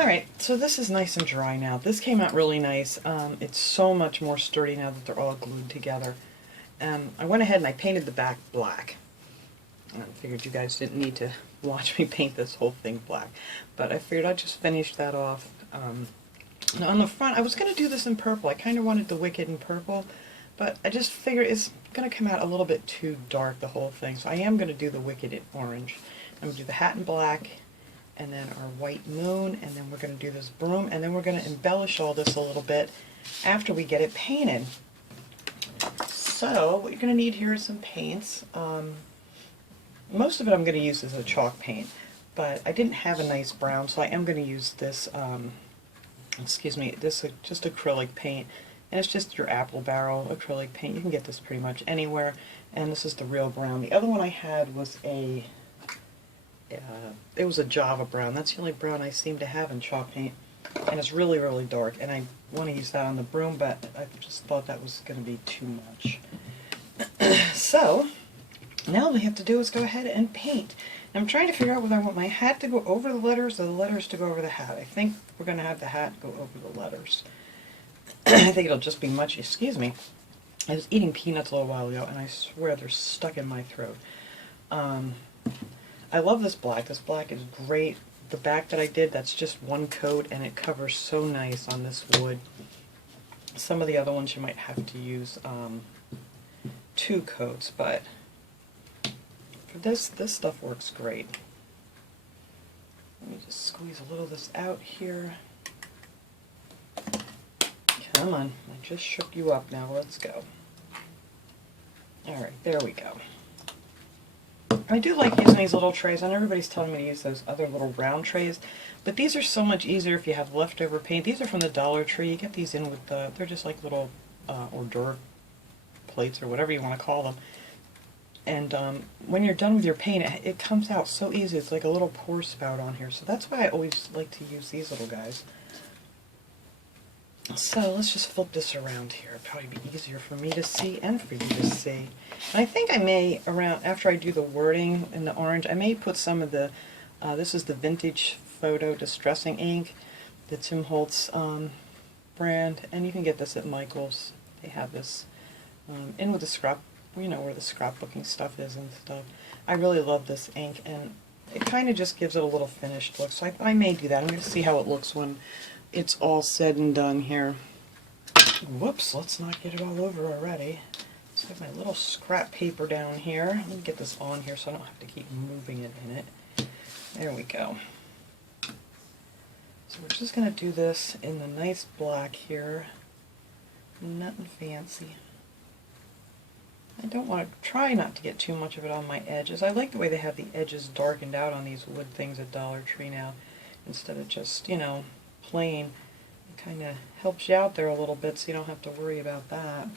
Alright, so this is nice and dry now. This came out really nice. It's so much more sturdy now that they're all glued together. I went ahead and I painted the back black. I figured you guys didn't need to watch me paint this whole thing black, but I figured I'd just finish that off. Now on the front, I was going to do this in purple. I kind of wanted the Wicked in purple, but I just figured it's going to come out a little bit too dark, the whole thing, so I am going to do the Wicked in orange. I'm going to do the hat in black, and then our white moon, and then we're going to do this broom, and then we're going to embellish all this a little bit after we get it painted. So what you're going to need here is some paints. Most of it I'm going to use as a chalk paint, but I didn't have a nice brown, so I am going to use this, this just acrylic paint, and it's just your apple barrel acrylic paint. You can get this pretty much anywhere, and this is the real brown. The other one I had was it was a Java brown. That's the only brown I seem to have in chalk paint, and it's really, really dark, and I want to use that on the broom, but I just thought that was going to be too much. So now all I have to do is go ahead and paint. And I'm trying to figure out whether I want my hat to go over the letters or the letters to go over the hat. I think we're going to have the hat go over the letters. I think it'll just be much, excuse me, I was eating peanuts a little while ago, and I swear they're stuck in my throat. I love this black. This black is great. The back that I did, that's just one coat, and it covers so nice on this wood. Some of the other ones you might have to use 2 coats, but for this stuff works great. Let me just squeeze a little of this out here. Come on, I just shook you up now. Let's go. Alright, there we go. I do like using these little trays, and everybody's telling me to use those other little round trays, but these are so much easier if you have leftover paint. These are from the Dollar Tree. You get these in with they're just like little hors d'oeuvre plates or whatever you want to call them. And when you're done with your paint, it comes out so easy. It's like a little pour spout on here, so that's why I always like to use these little guys. So let's just flip this around here. It'll probably be easier for me to see and for you to see. And I think I may, after I do the wording in the orange, I may put some of the, this is the Vintage Photo Distressing ink, the Tim Holtz brand, and you can get this at Michael's. They have this in with the scrap, you know, where the scrapbooking stuff is and stuff. I really love this ink, and it kind of just gives it a little finished look, so I may do that. I'm going to see how it looks when it's all said and done here. Whoops, let's not get it all over already. Let's have my little scrap paper down here. Let me get this on here so I don't have to keep moving it in it. There we go. So we're just going to do this in the nice black here. Nothing fancy. I don't want to try not to get too much of it on my edges. I like the way they have the edges darkened out on these wood things at Dollar Tree now, instead of just, you know, plain. It kind of helps you out there a little bit so you don't have to worry about that.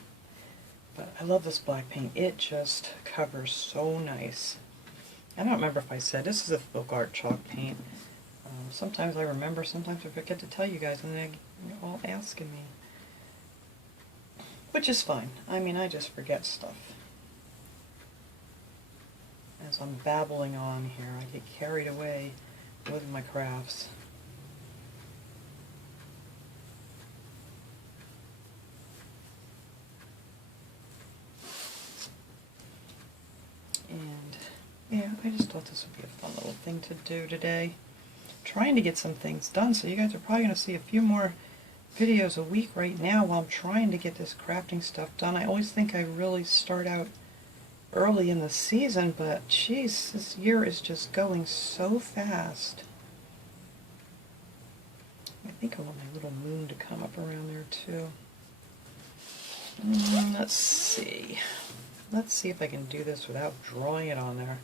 But I love this black paint. It just covers so nice. I don't remember if I said this is a Folkart Chalk paint. Sometimes I remember, sometimes I forget to tell you guys, and you're all asking me. Which is fine. I mean, I just forget stuff. As I'm babbling on here, I get carried away with my crafts. And yeah, I just thought this would be a fun little thing to do today. Trying to get some things done, so you guys are probably going to see a few more videos a week right now while I'm trying to get this crafting stuff done. I always think I really start out early in the season, but geez, this year is just going so fast. I think I want my little moon to come up around there too. Let's see. Let's see if I can do this without drawing it on there.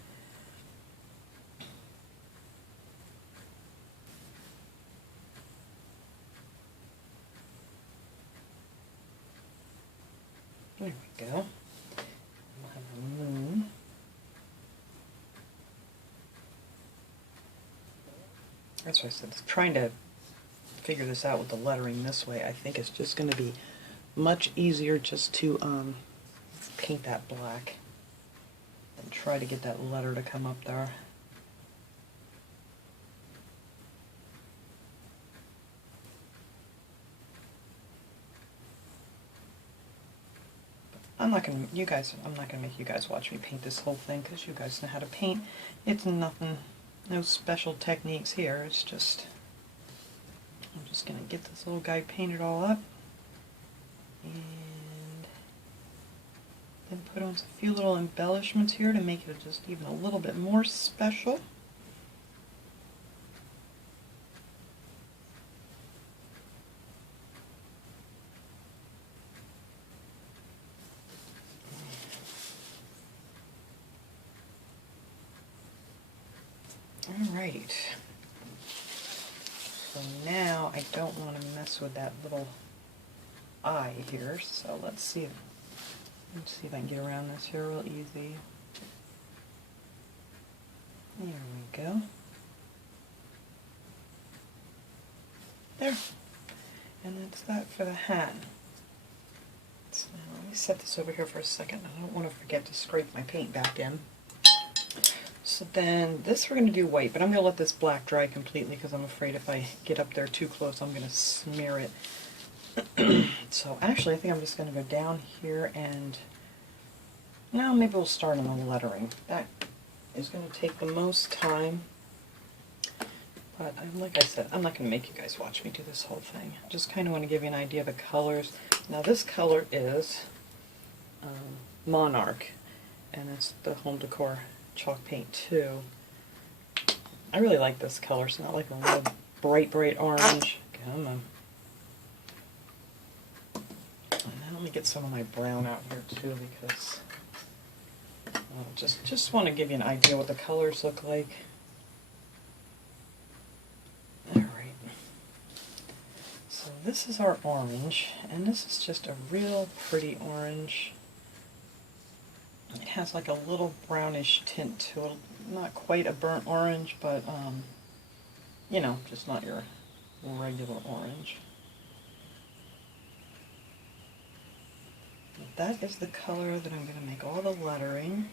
There we go. We'll have a moon. That's what I said. Trying to figure this out with the lettering this way, I think it's just going to be much easier just to paint that black and try to get that letter to come up there. not gonna, I'm not gonna make you guys watch me paint this whole thing because you guys know how to paint. It's nothing, no special techniques here. It's just, I'm just gonna get this little guy painted all up and then put on a few little embellishments here to make it just even a little bit more special. Alright, so now I don't want to mess with that little eye here, so let's see if I can get around this here real easy. There we go. There. And that's that for the hat. So now let me set this over here for a second. I don't want to forget to scrape my paint back in. So then this we're going to do white, but I'm going to let this black dry completely because I'm afraid if I get up there too close I'm going to smear it. So actually I think I'm just going to go down here and now maybe we'll start on the lettering. That is going to take the most time, but like I said, I'm not going to make you guys watch me do this whole thing. I just kind of want to give you an idea of the colors. Now this color is Monarch, and it's the home decor chalk paint too. I really like this color. It's not like a real bright orange. Come on. And now let me get some of my brown out here too, because just want to give you an idea what the colors look like. Alright. So this is our orange, and this is just a real pretty orange. It has like a little brownish tint to it. Not quite a burnt orange, but you know, just not your regular orange. That is the color that I'm going to make all the lettering.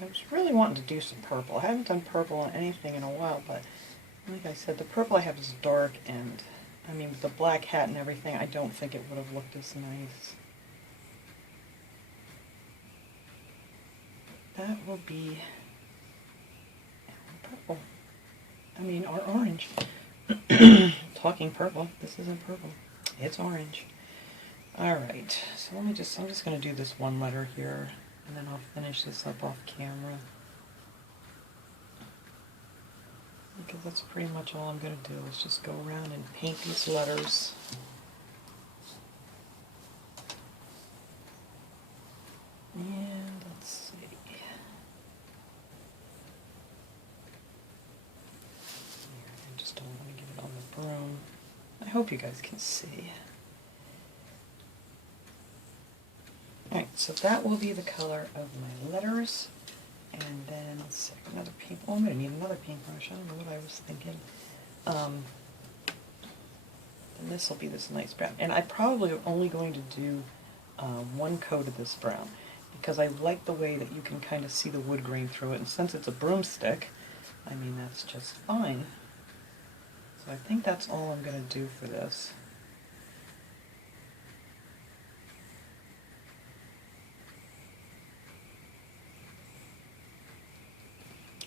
I was really wanting to do some purple. I haven't done purple on anything in a while, but like I said, the purple I have is dark, and I mean with the black hat and everything, I don't think it would have looked as nice. That will be purple. I mean, or orange. Talking purple, this isn't purple. It's orange. Alright, so I'm just going to do this one letter here, and then I'll finish this up off camera. Because that's pretty much all I'm going to do, is just go around and paint these letters. And let's see. I just don't want to get it on the broom. I hope you guys can see. Alright, so that will be the color of my letters. And then, let's see, another paint. Oh, I'm going to need another paintbrush. I don't know what I was thinking. And this will be this nice brown. And I probably am only going to do one coat of this brown, because I like the way that you can kind of see the wood grain through it. And since it's a broomstick, I mean, that's just fine. So I think that's all I'm going to do for this.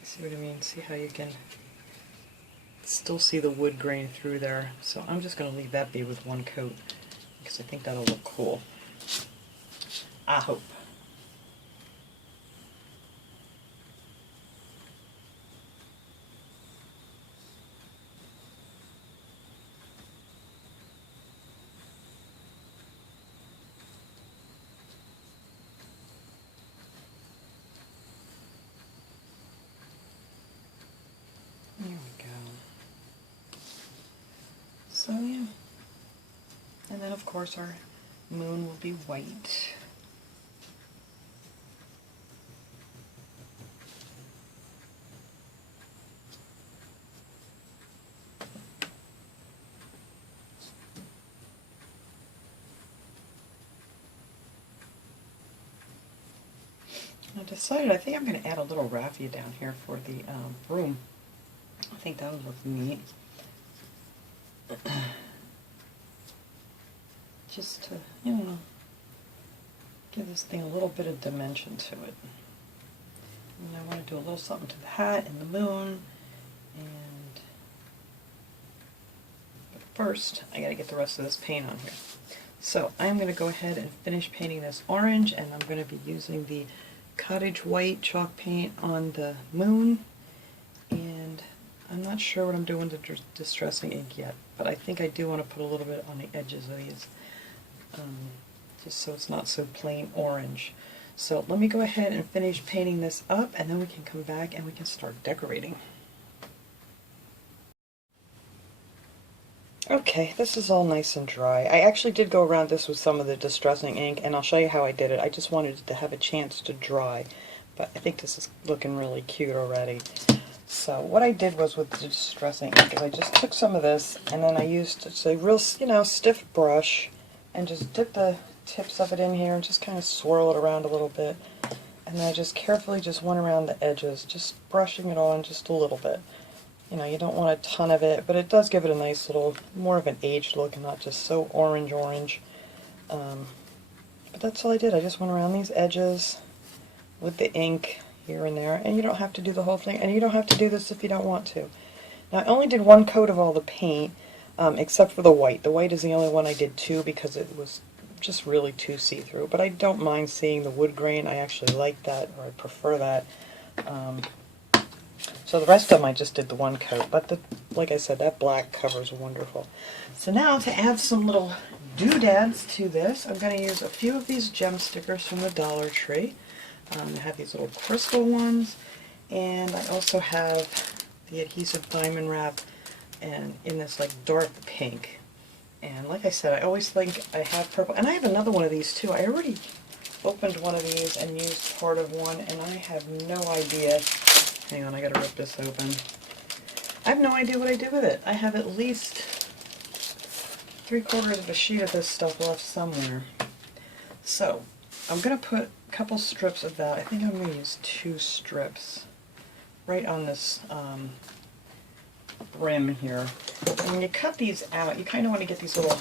See what I mean? See how you can still see the wood grain through there. So I'm just going to leave that be with one coat, because I think that'll look cool. I hope. There we go. So yeah. And then of course our moon will be white. I decided I think I'm going to add a little raffia down here for the broom. I think that would look neat. Just to, you know, Give this thing a little bit of dimension to it. And I want to do a little something to the hat and the moon. And but first, I got to get the rest of this paint on here. So I'm going to go ahead and finish painting this orange, and I'm going to be using the Cottage white chalk paint on the moon. And I'm not sure what I'm doing to distressing ink yet, but I think I do want to put a little bit on the edges of these, just so it's not so plain orange. So let me go ahead and finish painting this up, and then we can come back and we can start decorating. Okay, this is all nice and dry. I actually did go around this with some of the distressing ink, and I'll show you how I did it. I just wanted it to have a chance to dry, but I think this is looking really cute already. So what I did was with the distressing ink is I just took some of this, and then I used a real, stiff brush, and just dip the tips of it in here and just kind of swirl it around a little bit. And then I just carefully just went around the edges, just brushing it on just a little bit. You don't want a ton of it, but it does give it a nice little, more of an aged look and not just so orange. But that's all I did. I just went around these edges with the ink here and there, and you don't have to do the whole thing, and you don't have to do this if you don't want to. Now I only did one coat of all the paint, except for the white. The white is the only one I did two because it was just really too see-through, but I don't mind seeing the wood grain. I actually like that, or I prefer that. So the rest of them I just did the one coat, but like I said, that black covers wonderful. So now to add some little doodads to this, I'm going to use a few of these gem stickers from the Dollar Tree. I have these little crystal ones, and I also have the adhesive diamond wrap and in this like dark pink. And like I said, I always think I have purple, and I have another one of these too. I already opened one of these and used part of one, and I have no idea. Hang on, I gotta rip this open. I have no idea what I did with it. I have at least 3/4 of a sheet of this stuff left somewhere. So I'm gonna put a couple strips of that. I think I'm gonna use 2 strips right on this brim here. And when you cut these out, you kind of want to get these little,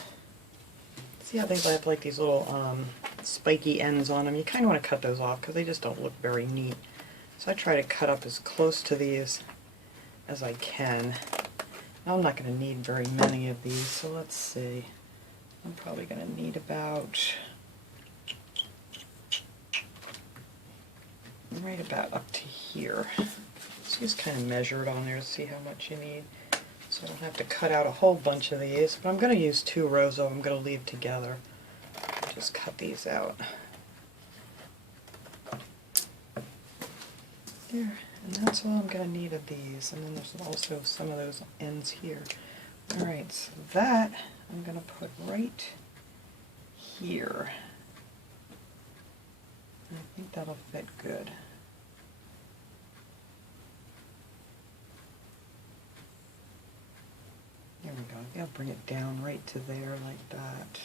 see how they have like these little spiky ends on them? You kind of want to cut those off because they just don't look very neat. So I try to cut up as close to these as I can. Now I'm not going to need very many of these, so let's see. I'm probably going to need about, right about up to here. So just kind of measure it on there to see how much you need. So I don't have to cut out a whole bunch of these, but I'm going to use 2 rows of them. I'm going to leave together. Just cut these out. There, and that's all I'm going to need of these. And then there's also some of those ends here. Alright, so that I'm going to put right here. And I think that'll fit good. There we go. Maybe I'll bring it down right to there like that.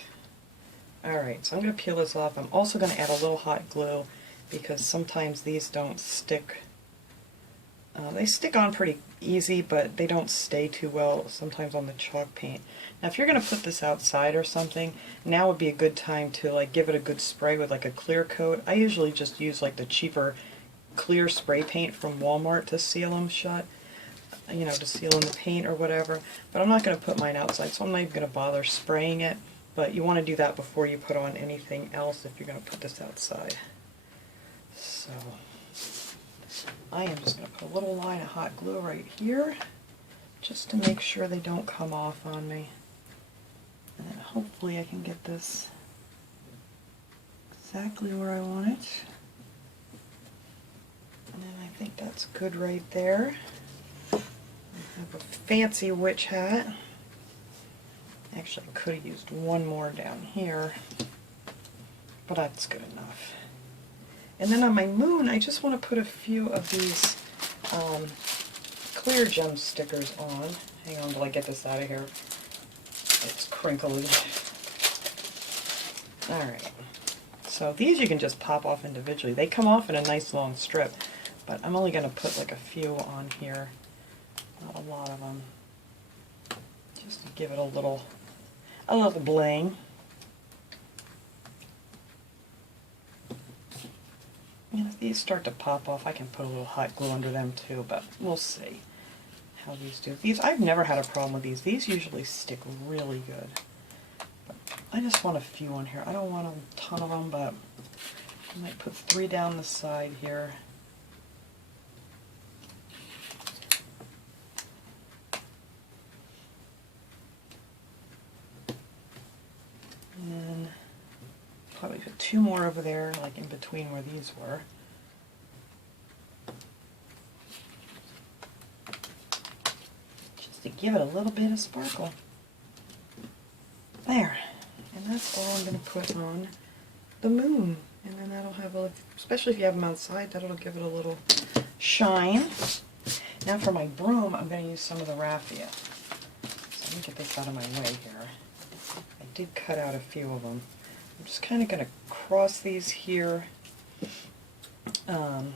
Alright, so I'm going to peel this off. I'm also going to add a little hot glue because sometimes these don't stick. They stick on pretty easy, but they don't stay too well sometimes on the chalk paint. Now if you're going to put this outside or something, now would be a good time to like give it a good spray with like a clear coat. I usually just use like the cheaper clear spray paint from Walmart to seal them shut. To seal in the paint or whatever, but I'm not going to put mine outside, so I'm not even going to bother spraying it, but you want to do that before you put on anything else if you're going to put this outside. So I am just going to put a little line of hot glue right here, just to make sure they don't come off on me, and then hopefully I can get this exactly where I want it, and then I think that's good right there. I have a fancy witch hat. Actually, I could have used one more down here, but that's good enough. And then on my moon, I just want to put a few of these clear gem stickers on. Hang on till I get this out of here. It's crinkly. Alright, so these you can just pop off individually. They come off in a nice long strip, but I'm only going to put like a few on here. Not a lot of them, just to give it a little bling. And if these start to pop off, I can put a little hot glue under them too, but we'll see how these do. These, I've never had a problem with these. These usually stick really good. But I just want a few on here. I don't want a ton of them, but I might put 3 down the side here. And then probably put 2 more over there, like in between where these were. Just to give it a little bit of sparkle. There. And that's all I'm going to put on the moon. And then that'll have a, especially if you have them outside, that'll give it a little shine. Now for my broom, I'm going to use some of the raffia. So let me get this out of my way here. I did cut out a few of them. I'm just kind of going to cross these here. I don't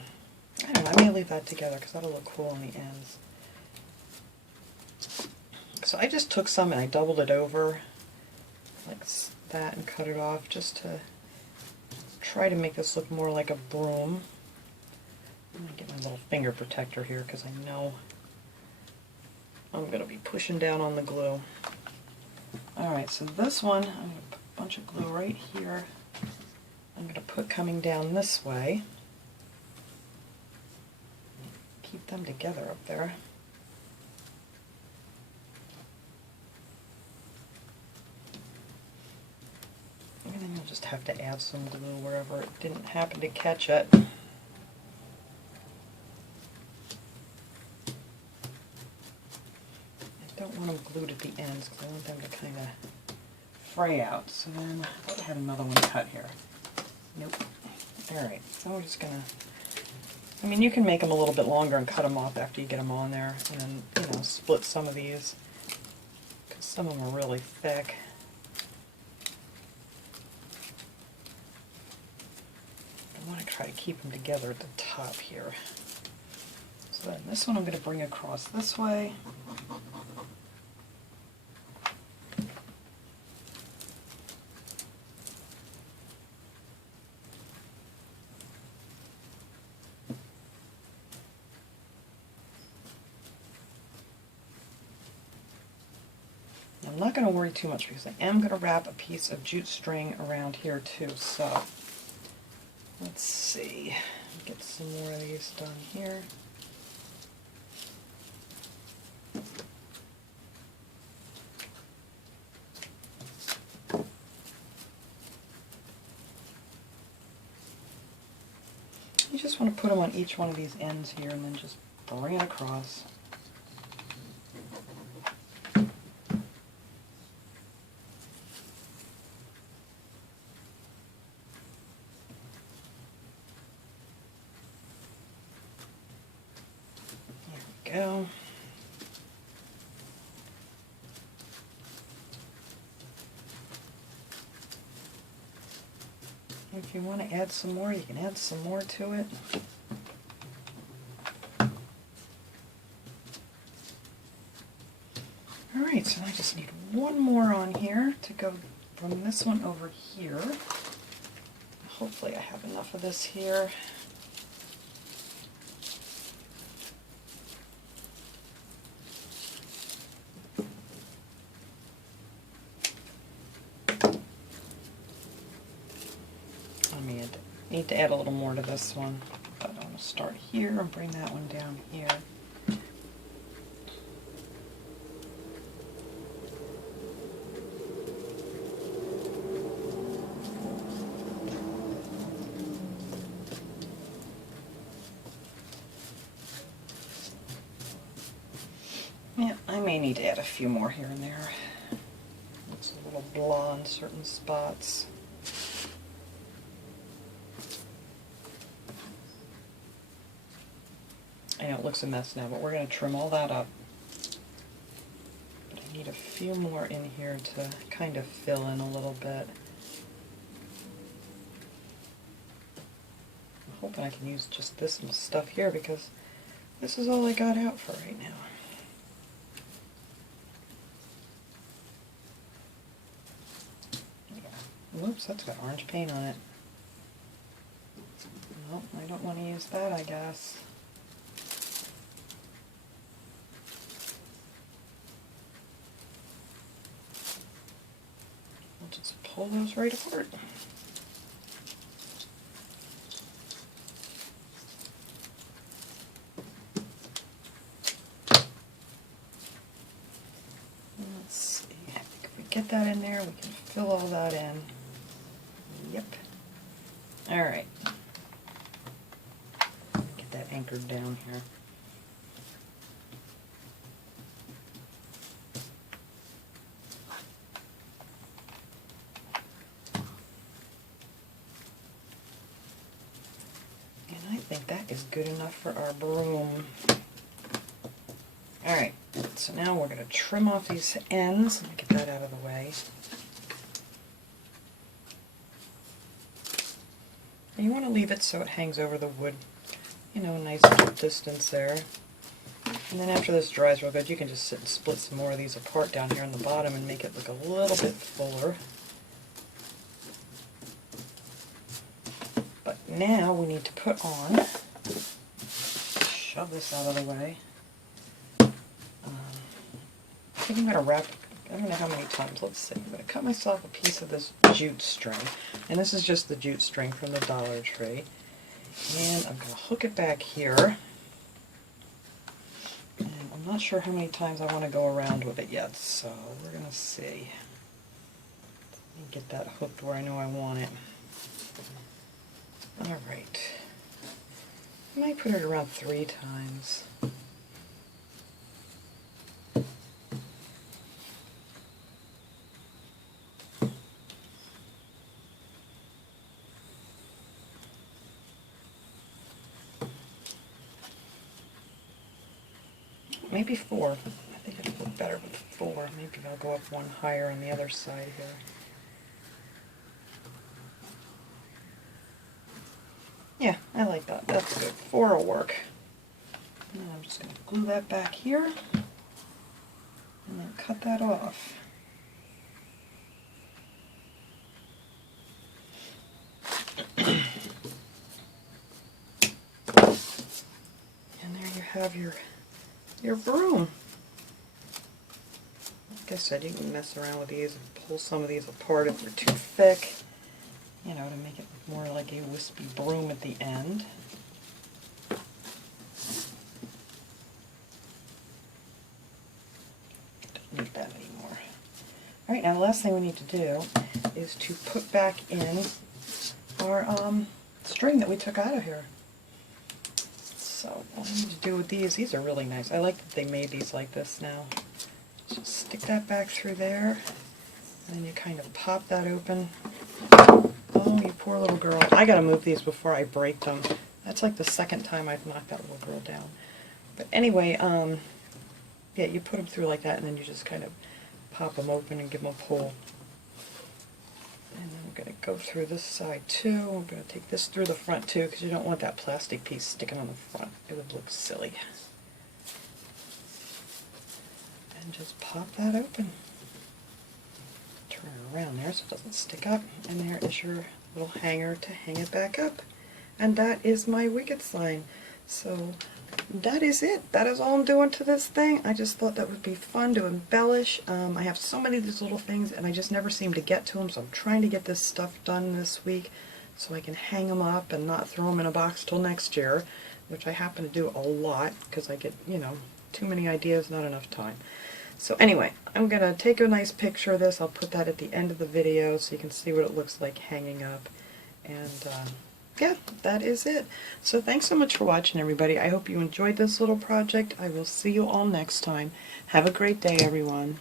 know, I may leave that together because that'll look cool on the ends. So I just took some and I doubled it over like that and cut it off just to try to make this look more like a broom. I'm going to get my little finger protector here because I know I'm going to be pushing down on the glue. Alright, so this one, I'm going to put a bunch of glue right here. I'm going to put coming down this way. Keep them together up there. And then you'll just have to add some glue wherever it didn't happen to catch it. I don't want them glued at the ends because I want them to kind of fray out. So then, I thought I had another one cut here. Nope. Alright, so we're just going to, I mean, you can make them a little bit longer and cut them off after you get them on there, and then, you know, split some of these, because some of them are really thick. I want to try to keep them together at the top here. So then this one I'm going to bring across this way. I'm not going to worry too much because I am going to wrap a piece of jute string around here too. So let's see, get some more of these done here. You just want to put them on each one of these ends here and then just bring it across. Go. If you want to add some more, you can add some more to it. Alright, so I just need one more on here to go from this one over here. Hopefully I have enough of this here. Need to add a little more to this one, but I'm going to start here and bring that one down here. Yeah, I may need to add a few more here and there. Looks a little blah in certain spots. I know it looks a mess now, but we're going to trim all that up. But I need a few more in here to kind of fill in a little bit. I'm hoping I can use just this stuff here because this is all I got out for right now. Whoops, that's got orange paint on it. Well, I don't want to use that, I guess. We'll just pull those right apart. Let's see, if we get that in there, we can fill all that in. Yep. Alright. Get that anchored down here. And I think that is good enough for our broom. Alright, so now we're going to trim off these ends. Let me get that out of the way. And you want to leave it so it hangs over the wood, you know, a nice distance there. And then after this dries real good, you can just sit and split some more of these apart down here on the bottom and make it look a little bit fuller. But now we need to put on, shove this out of the way. I think I'm going to wrap, I don't know how many times, let's see, I'm going to cut myself a piece of this jute string, and this is just the jute string from the Dollar Tree, and I'm going to hook it back here, and I'm not sure how many times I want to go around with it yet, so we're going to see. Let me get that hooked where I know I want it. Alright, I might put it around 3 times. Maybe 4. I think it'd look better with 4. Maybe I'll go up one higher on the other side here. Yeah, I like that. That's good. 4 will work. And then I'm just going to glue that back here and then cut that off. And there you have your broom. Like I said, you can mess around with these and pull some of these apart if they're too thick, you know, to make it look more like a wispy broom at the end. Don't need that anymore. Alright, now the last thing we need to do is to put back in our string that we took out of here. So what I need to do with these are really nice. I like that they made these like this now. Just stick that back through there, and then you kind of pop that open. Oh, you poor little girl. I gotta move these before I break them. That's like the second time I've knocked that little girl down. But anyway, yeah, you put them through like that, and then you just kind of pop them open and give them a pull. And then we're going to go through this side too. We're going to take this through the front too, because you don't want that plastic piece sticking on the front. It would look silly. And just pop that open. Turn it around there so it doesn't stick up. And there is your little hanger to hang it back up. And that is my wicked sign. So that is it. That is all I'm doing to this thing. I just thought that would be fun to embellish. I have so many of these little things and I just never seem to get to them, so I'm trying to get this stuff done this week so I can hang them up and not throw them in a box till next year, which I happen to do a lot because I get, you know, too many ideas, not enough time. So anyway, I'm going to take a nice picture of this. I'll put that at the end of the video so you can see what it looks like hanging up. And yeah, that is it. So thanks so much for watching, everybody. I hope you enjoyed this little project. I will see you all next time. Have a great day, everyone.